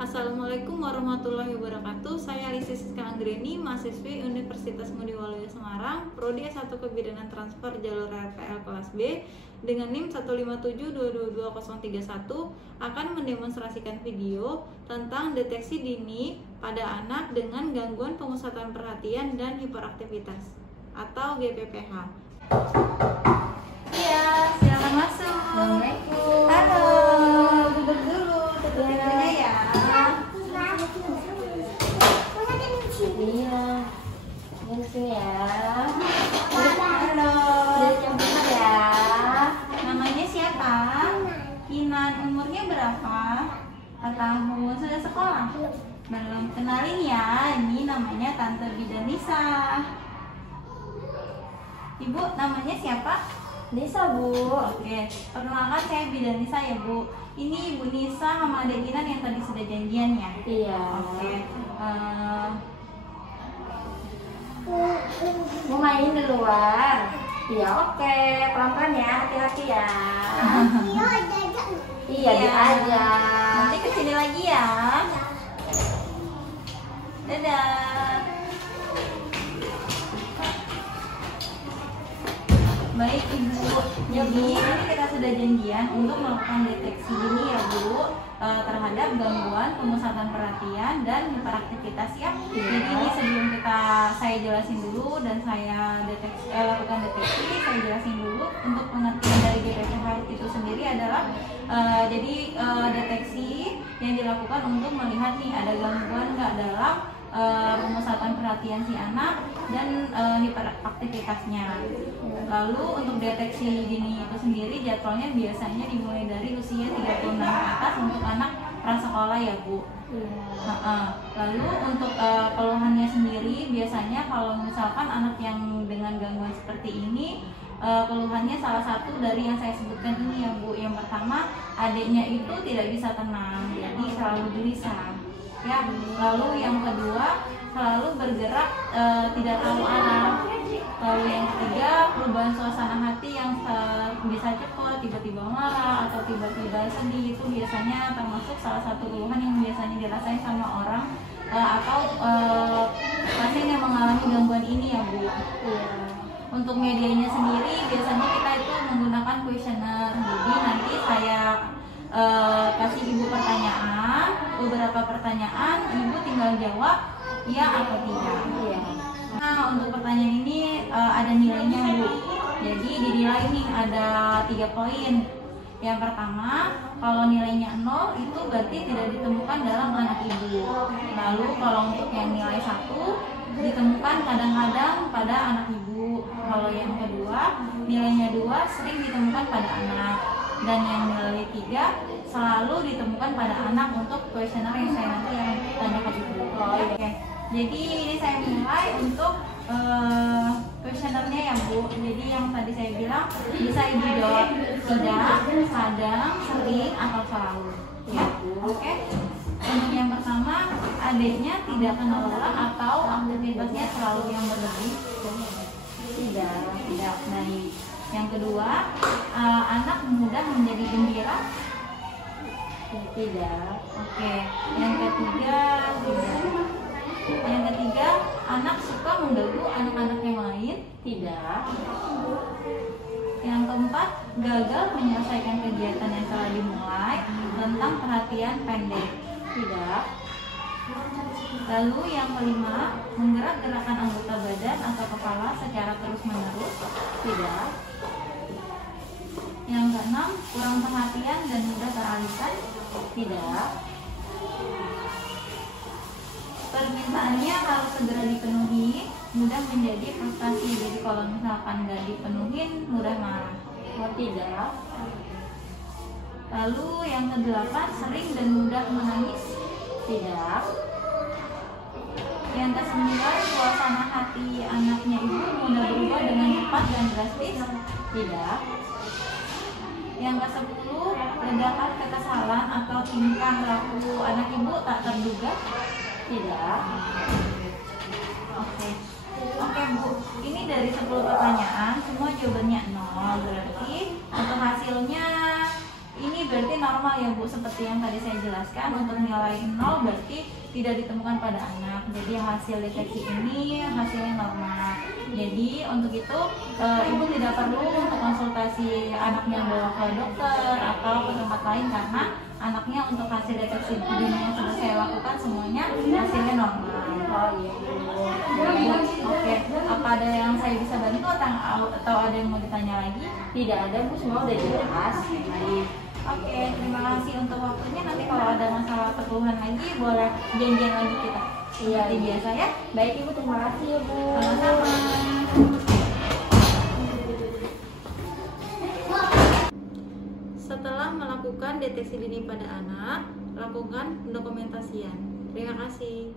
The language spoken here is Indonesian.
Assalamualaikum warahmatullahi wabarakatuh. Saya Alicia Siska Anggreni, mahasiswi Universitas Ngudi Waluyo Semarang, Prodi S1 Kebidanan Transfer Jalur RPL kelas B dengan NIM 157222031 akan mendemonstrasikan video tentang deteksi dini pada anak dengan gangguan pemusatan perhatian dan hiperaktivitas atau GPPH. Iya, silakan masuk. Assalamualaikum. Halo, duduk dulu, tutup pintunya ya. Iya, yang sini ya. Halo. Dari jam berapa ya? Namanya siapa? Kinan. Umurnya berapa? 4 tahun. Sudah sekolah? Belum. Kenalin ya, ini namanya Tante Bidanisa. Ibu namanya siapa? Nisa, Bu. Oke, perkenalkan saya Bidanisa ya Bu. Ini Ibu Nisa sama Adek Kinan yang tadi sudah janjian ya? Iya. Oke. Mau main di luar? Iya, oke. Pelan-pelan ya, hati-hati ya. Iya, diajak. Nanti kesini lagi ya. Dadah. Baik Ibu, jadi ini kita sudah janjian untuk melakukan deteksi ini ya Bu, terhadap gangguan pemusatan perhatian dan hiperaktivitas ya. Jadi ini sebelum saya jelasin dulu dan saya lakukan deteksi, saya jelasin dulu untuk pengertian dari GPPH itu sendiri adalah deteksi yang dilakukan untuk melihat nih ada gangguan nggak dalam pemusatan perhatian si anak dan hiperaktivitasnya. Lalu untuk deteksi dini itu sendiri jadwalnya biasanya dimulai dari usia 36 ke atas untuk anak prasekolah ya Bu. Lalu untuk keluhannya sendiri biasanya kalau misalkan anak yang dengan gangguan seperti ini keluhannya salah satu dari yang saya sebutkan ini ya Bu. Yang pertama, adiknya itu tidak bisa tenang, jadi selalu gelisah ya. Lalu yang kedua, selalu bergerak tidak tahu arah. Lalu yang ketiga, perubahan suasana hati yang bisa cepat, tiba-tiba marah atau tiba-tiba sedih, itu biasanya termasuk salah satu keluhan yang biasanya dirasain sama orang atau pasien yang mengalami gangguan ini ya Bu. Untuk medianya sendiri biasanya kita itu menggunakan kuesioner. Jadi nanti saya kasih Ibu pertanyaan, beberapa pertanyaan, Ibu tinggal jawab ya atau tidak. Nah, untuk pertanyaan ini ada nilainya Bu. Jadi dinilai nih ada 3 poin. Yang pertama, kalau nilainya 0 itu berarti tidak ditemukan dalam anak Ibu. Lalu kalau untuk yang nilai 1 ditemukan kadang-kadang pada anak Ibu. Kalau yang kedua, nilainya 2 sering ditemukan pada anak. Dan yang nilai 3 selalu ditemukan pada anak untuk kuesioner yang saya nanti yang tanyakan Ibu. Oke. Jadi ini saya mulai untuk kuesionernya ya Bu. Jadi yang tadi saya bilang bisa Ibu jawab tidak, kadang, sering, atau selalu ya. Oke. Untuk yang pertama, adiknya tidak kenal lelah atau aktivitasnya selalu yang berlebih? Tidak. Baik. Yang kedua, anak mudah menjadi gembira? Tidak. Oke. Yang ketiga, tidak. Yang ketiga, anak suka mengganggu anak-anak yang lain? Tidak. Yang keempat, gagal menyelesaikan kegiatan yang telah dimulai, tentang perhatian pendek? Tidak. Lalu yang kelima, menggerak-gerakan anggota badan atau kepala secara terus-menerus? Tidak. Yang keenam, kurang perhatian dan mudah teralihkan? Tidak. Permintaannya harus segera dipenuhi, mudah menjadi frustasi. Jadi kalau misalkan nggak dipenuhin, mudah marah? Tidak. Lalu yang kedelapan, sering dan mudah menangis? Tidak. Yang kesembilan, suasana hati anaknya Ibu mudah berubah dengan cepat dan drastis? Tidak. Yang ke-10, ledakan kekesalan atau tingkah laku anak Ibu tak terduga? Tidak. Oke Bu, ini dari 10 pertanyaan semua jawabannya 0, berarti untuk hasilnya ini berarti normal ya Bu, seperti yang tadi saya jelaskan. Untuk nilai 0 berarti tidak ditemukan pada anak. Jadi hasil deteksi ini hasilnya normal. Jadi untuk itu ibu tidak perlu untuk konsultasi anaknya bawa ke dokter atau ke tempat lain, karena anaknya untuk hasil deteksi dini yang sudah saya lakukan semuanya hasilnya normal. Oh iya. Oke, apa ada yang saya bisa bantu atau ada yang mau ditanya lagi? Tidak ada Bu, semua udah jelas. Baik. Oke, terima kasih untuk waktunya. Nanti kalau ada masalah keluhan lagi boleh janjian lagi kita. Iya, Seperti biasa ya. Baik Ibu, terima kasih ya Bu. Sama-sama. Setelah melakukan deteksi dini pada anak, lakukan pendokumentasian. Terima kasih.